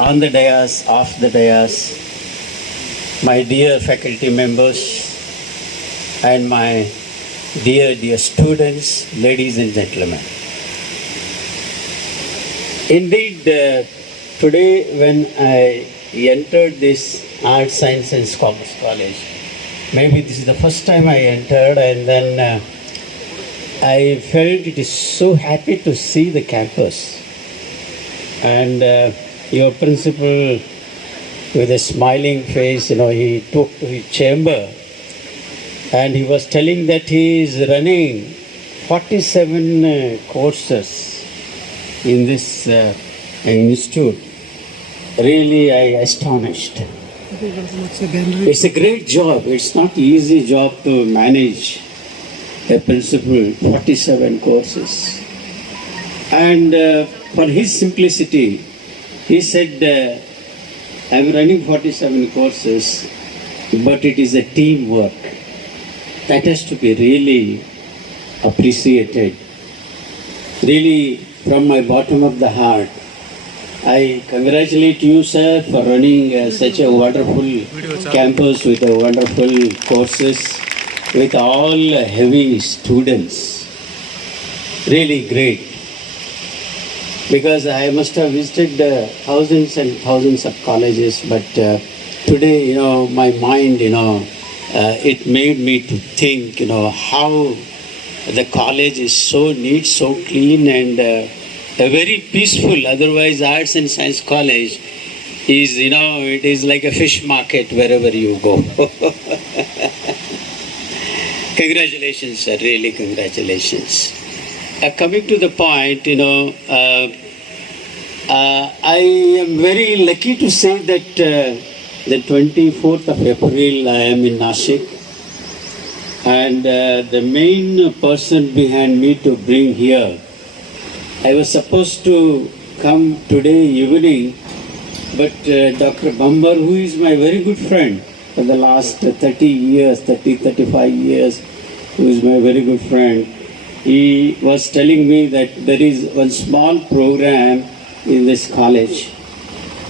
on the dais, off the dais, my dear faculty members, and my dear students, ladies and gentlemen. Indeed, today when I entered this Arts, Science and Commerce College, maybe this is the first time I entered, and then I felt it is so happy to see the campus. And your principal, with a smiling face, he took to his chamber and he was telling that he is running 47 courses in this institute. Really, I astonished. It's a great job. It's not easy job to manage a principal, 47 courses. And for his simplicity, he said, I'm running 47 courses, but it is a teamwork. That has to be really appreciated. Really, from my bottom of the heart, I congratulate you, sir, for running such a wonderful campus with a wonderful courses, with all heavy students. Really great. Because I must have visited thousands and thousands of colleges, but today, my mind, it made me to think, how the college is so neat, so clean, and a very peaceful. Otherwise, Arts and Science College is, it is like a fish market wherever you go. Congratulations, sir, really congratulations. Coming to the point, I am very lucky to say that the 24th of April I am in Nashik, and the main person behind me to bring here, I was supposed to come today evening, but Dr. Bambar, who is my very good friend for the last 35 years, who is my very good friend, he was telling me that there is one small program in this college,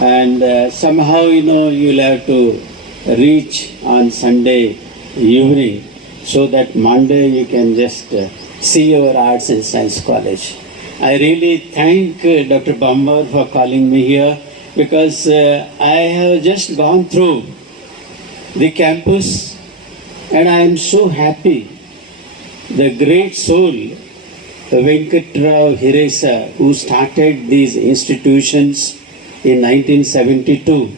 and somehow, you'll have to reach on Sunday evening, so that Monday you can just see our Arts and Science College. I really thank Dr. Bambar for calling me here, because I have just gone through the campus and I am so happy. The great soul, Vyankatrao Hiray sir, who started these institutions in 1972.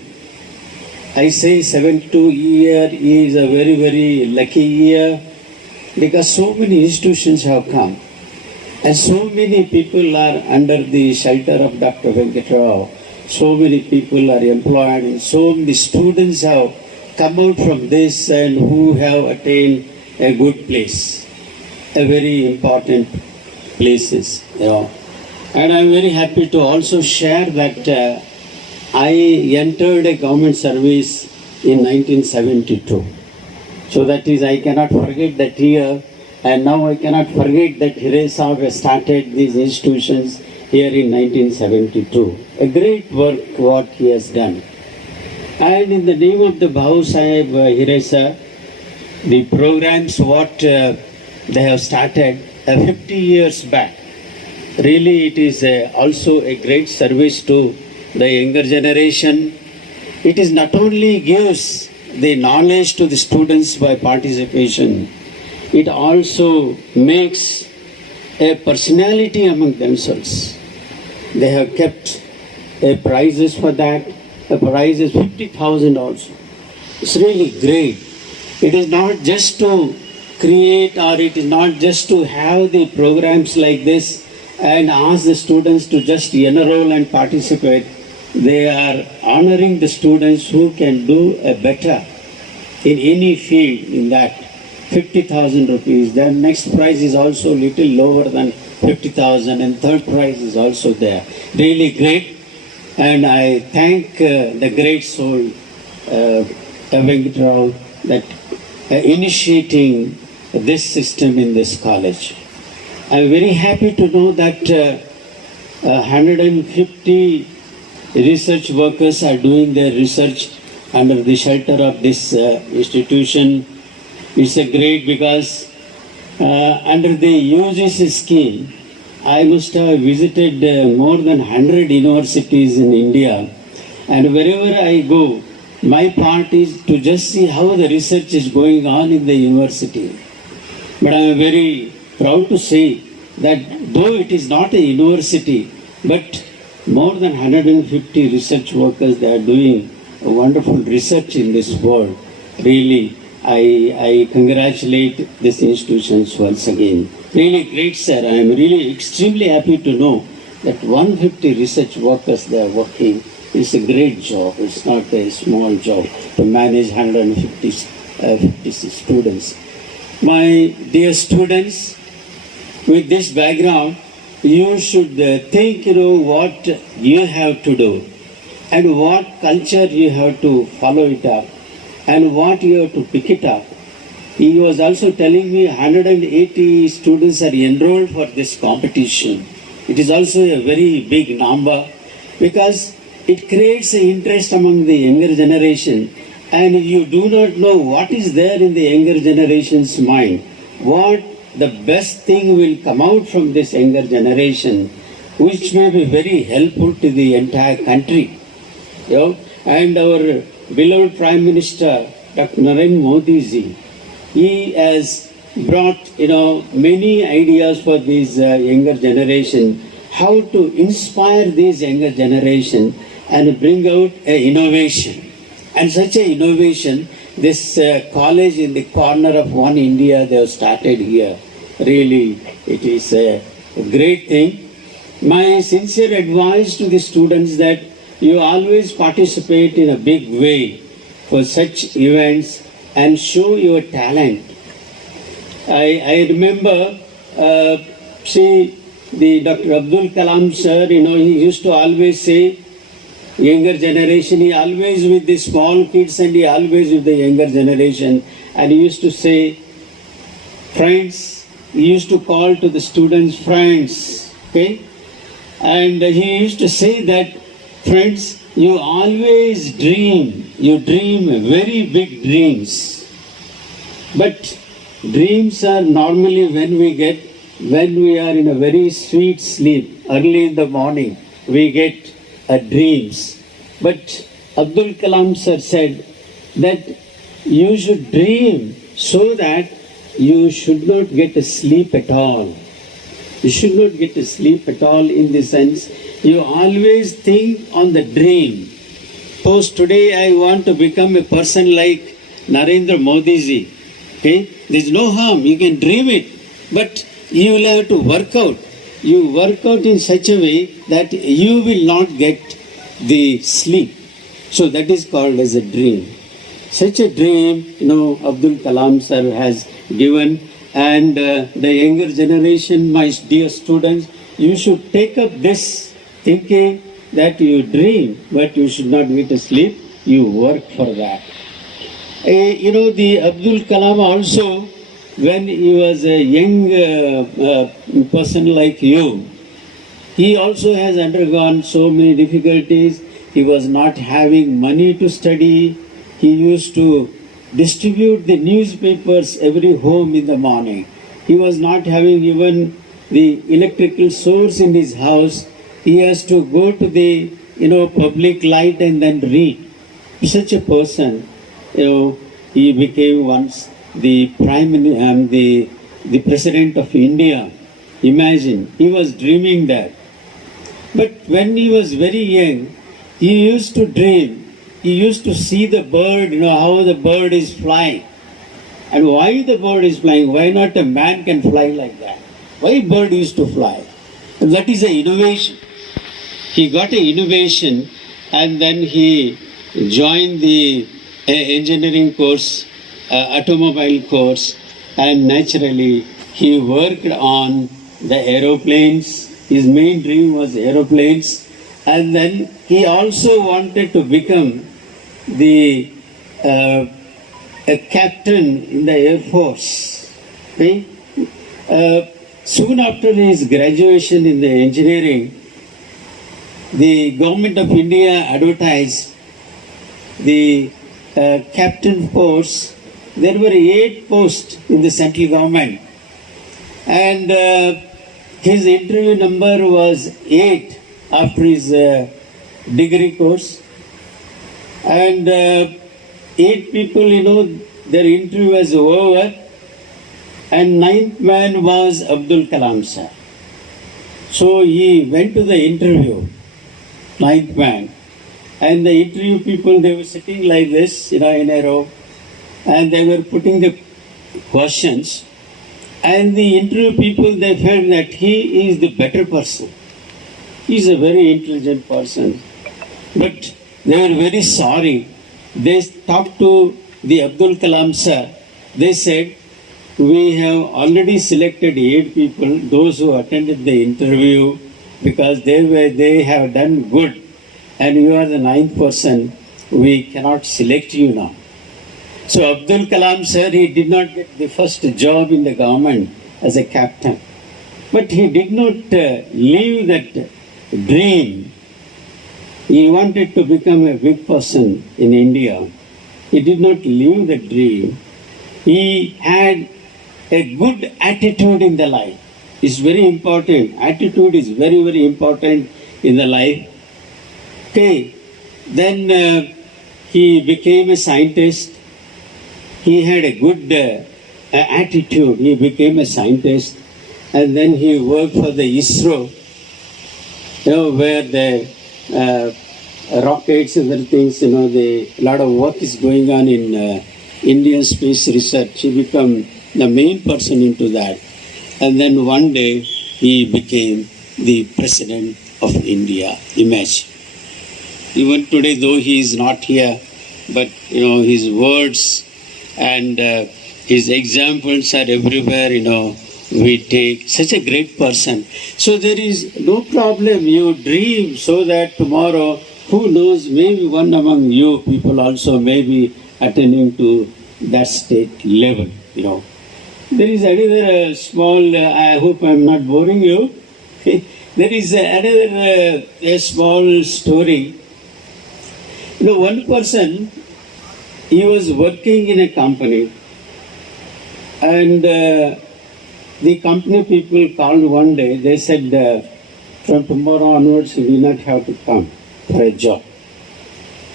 I say 72 year is a very, very lucky year, because so many institutions have come and so many people are under the shelter of Dr. Vyankatrao. So many people are employed and so many students have come out from this and who have attained a good place, a very important places, And I'm very happy to also share that I entered a government service in 1972. So that is, I cannot forget that year, and now I cannot forget that Hiray Sahib started these institutions here in 1972. A great work what he has done. And in the name of the BHAUSAHEB Hiray sir, the programs what they have started 50 years back. Really, it is also a great service to the younger generation. It is not only gives the knowledge to the students by participation, it also makes a personality among themselves. They have kept prizes for that. The prize is 50,000 also. It's really great. It is not just to create, or it is not just to have the programs like this and ask the students to just enroll and participate. They are honoring the students who can do a better in any field in that. 50,000 rupees. Their next prize is also little lower than 50,000, and third prize is also there. Really great. And I thank the great soul, Vyankatrao, that initiating this system in this college. I am very happy to know that 150 research workers are doing their research under the shelter of this institution. It's a great because under the UGC scheme, I must have visited more than 100 universities in India, and wherever I go, my part is to just see how the research is going on in the university. But I am very proud to say that though it is not a university, but more than 150 research workers, they are doing a wonderful research in this world. Really, I congratulate these institutions once again. Really great, sir. I am really extremely happy to know that 150 research workers they are working. It's a great job. It's not a small job to manage 156 students. My dear students, with this background, you should think, what you have to do and what culture you have to follow it up and what you have to pick it up. He was also telling me 180 students are enrolled for this competition. It is also a very big number because it creates an interest among the younger generation, and you do not know what is there in the younger generation's mind, what the best thing will come out from this younger generation, which may be very helpful to the entire country. And our beloved Prime Minister, Dr. Narendra Modi ji, he has brought many ideas for this younger generation, how to inspire this younger generation and bring out an innovation. And such an innovation, this college in the corner of One India, they have started here. Really, it is a great thing. My sincere advice to the students that you always participate in a big way for such events and show your talent. I remember, the Dr. Abdul Kalam sir, he used to always say, younger generation, he always with the small kids and he always with the younger generation. And he used to say, friends, he used to call to the students friends, okay? And he used to say that, friends, you always dream, you dream very big dreams. But dreams are normally when we are in a very sweet sleep, early in the morning, we get dreams. But Abdul Kalam sir said that you should dream so that you should not get a sleep at all. You should not get a sleep at all in the sense you always think on the dream. Suppose today I want to become a person like Narendra Modi ji. Okay? There is no harm. You can dream it. But you will have to work out. You work out in such a way that you will not get the sleep. So that is called as a dream. Such a dream, Abdul Kalam sir has given, and the younger generation, my dear students, you should take up this thinking that you dream, but you should not get to sleep, you work for that. The Abdul Kalam also, when he was a young person like you, he also has undergone so many difficulties. He was not having money to study. He used to distribute the newspapers every home in the morning. He was not having even the electrical source in his house. He has to go to the public light and then read. Such a person, he became once the the president of India. Imagine, he was dreaming that. But when he was very young, he used to dream. He used to see the bird, how the bird is flying. And why the bird is flying? Why not a man can fly like that? Why bird used to fly? And that is an innovation. He got an innovation, and then he joined the engineering course, automobile course, and naturally he worked on the aeroplanes. His main dream was aeroplanes. And then he also wanted to become a captain in the Air Force. Okay? Soon after his graduation in the engineering, the government of India advertised the captain posts. There were 8 posts in the central government, and his interview number was 8 after his degree course. And 8 people, their interview was over, and 9th man was Abdul Kalam sir. So he went to the interview, 9th man, and the interview people, they were sitting like this, in a row, and they were putting the questions, and the interview people, they felt that he is the better person. He is a very intelligent person. But they were very sorry. They talked to the Abdul Kalam sir. They said, we have already selected 8 people, those who attended the interview, because they have done good, and you are the 9th person. We cannot select you now. So Abdul Kalam sir, he did not get the first job in the government as a captain. But he did not leave that dream. He wanted to become a big person in India. He did not leave the dream. He had a good attitude in the life. It's very important. Attitude is very, very important in the life. Okay. Then he became a scientist. He had a good attitude. He became a scientist. And then he worked for the ISRO, where the rockets and other things, a lot of work is going on in Indian space research. He became the main person into that. And then one day he became the President of India. Imagine. Even today, though he is not here, but his words and his examples are everywhere, we take. Such a great person. So there is no problem. You dream so that tomorrow, who knows, maybe one among you people also may be attending to that state level, There is another small, I hope I am not boring you. There is another a small story. One person, he was working in a company, and the company people called one day. They said, from tomorrow onwards, you will not have to come for a job.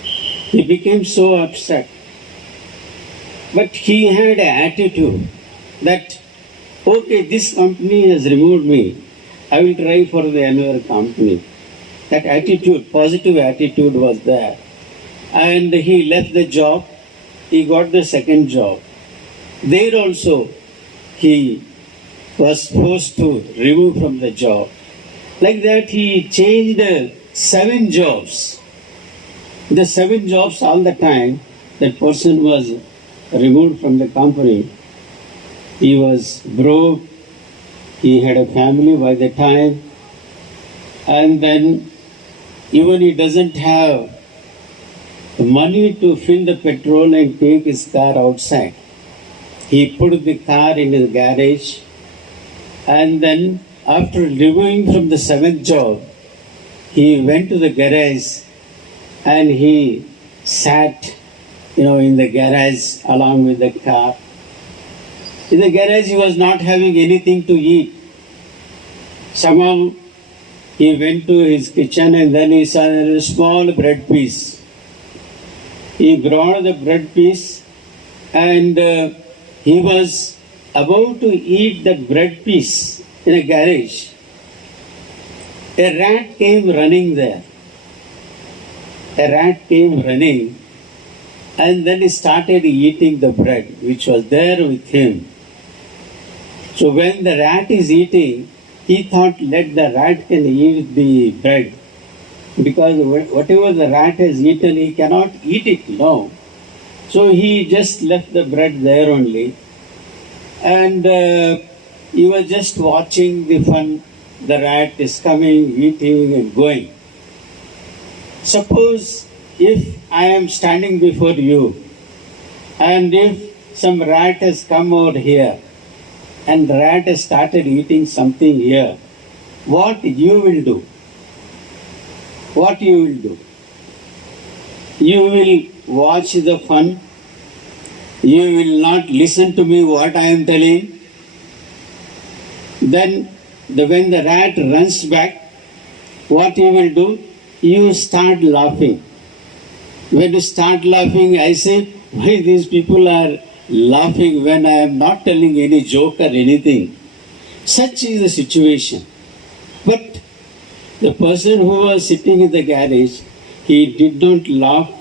He became so upset. But he had an attitude that, okay, this company has removed me. I will try for the another company. That attitude, positive attitude was there. And he left the job. He got the second job. There also, he was forced to remove from the job. Like that, he changed 7 jobs. The 7 jobs all the time, that person was removed from the company. He was broke. He had a family by the time. And then, even he doesn't have money to fill the petrol and take his car outside. He put the car in his garage, and then after leaving from the 7th job, he went to the garage and he sat, in the garage along with the car. In the garage, he was not having anything to eat. Somehow, he went to his kitchen and then he saw a small bread piece. He brought the bread piece and he was about to eat that bread piece in a garage. A rat came running there. A rat came running and then he started eating the bread which was there with him. So when the rat is eating, he thought, let the rat can eat the bread. Because whatever the rat has eaten, he cannot eat it, So he just left the bread there only. And he was just watching the fun. The rat is coming, eating and going. Suppose if I am standing before you and if some rat has come over here and the rat has started eating something here, what you will do? what you will do? You will watch the fun. You will not listen to me what I am telling. Then when the rat runs back, what you will do? You start laughing. When you start laughing, I say, why these people are laughing when I am not telling any joke or anything. Such is the situation. But the person who was sitting in the garage, he did not laugh.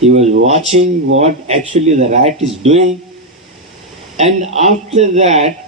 He was watching what actually the rat is doing. And after that,